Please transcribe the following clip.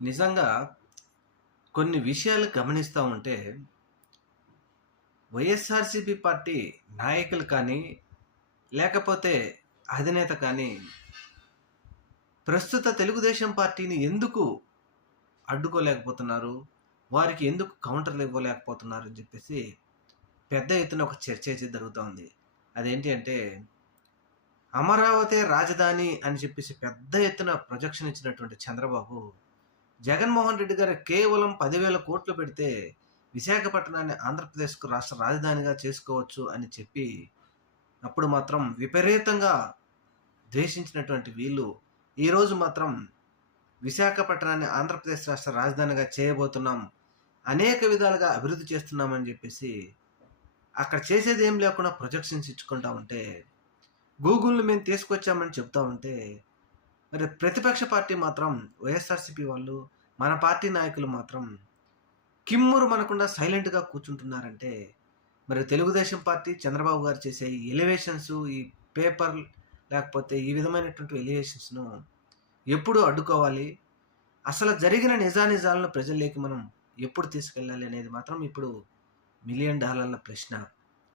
నిజంగా కొన్ని విషయాలు గమనిస్తా ఉంటే, వైఎస్ఆర్‌సీపీ పార్టీ నాయకులు కానీ, లేకపోతే అధినేత కానీ, ప్రస్తుత తెలుగుదేశం పార్టీని ఎందుకు అడ్డుకోలేకపోతున్నారు? వారికి ఎందుకు కౌంటర్‌లు ఇవ్వలేకపోతున్నారు అని చెప్పేసి పెద్ద ఎత్తున ఒక చర్చ అయితే జరుగుతా ఉంది. అదేంటి అంటే, అమరావతే రాజధాని అని చెప్పేసి పెద్ద ఎత్తున ప్రొజెక్షన్ ఇచ్చినటువంటి చంద్రబాబు జగన్మోహన్ రెడ్డి గారు కేవలం 10,000 కోట్లు పెడితే విశాఖపట్నాన్ని ఆంధ్రప్రదేశ్‌కు రాష్ట్ర రాజధానిగా చేసుకోవచ్చు అని చెప్పి, అప్పుడు మాత్రం విపరీతంగా ద్వేషించినటువంటి వీళ్ళు, ఈరోజు మాత్రం విశాఖపట్నాన్ని ఆంధ్రప్రదేశ్ రాష్ట్ర రాజధానిగా చేయబోతున్నాం. అనేక విధాలుగా అభివృద్ధి చేస్తున్నామని చెప్పేసి, అక్కడ చేసేది ఏం లేకుండా ప్రొజెక్షన్స్ ఇచ్చుకుంటా ఉంటే, గూగుల్‌ని మేము తీసుకొచ్చామని చెప్తా ఉంటే, మరి ప్రతిపక్ష పార్టీ మాత్రం వైఎస్ఆర్‌సీపీ వాళ్ళు, మన పార్టీ నాయకులు మాత్రం కిమ్మురు మనకుండా సైలెంట్‌గా కూర్చుంటున్నారంటే, మరి తెలుగుదేశం పార్టీ చంద్రబాబు గారు చేసే ఈ ఎలివేషన్స్, ఈ పేపర్ లేకపోతే ఈ విధమైనటువంటి ఎలివేషన్స్‌ను ఎప్పుడు అడ్డుకోవాలి? అసలు జరిగిన నిజానిజాలను ప్రజల్లోకి మనం ఎప్పుడు తీసుకెళ్ళాలి అనేది మాత్రం ఇప్పుడు $1,000,000 ప్రశ్న.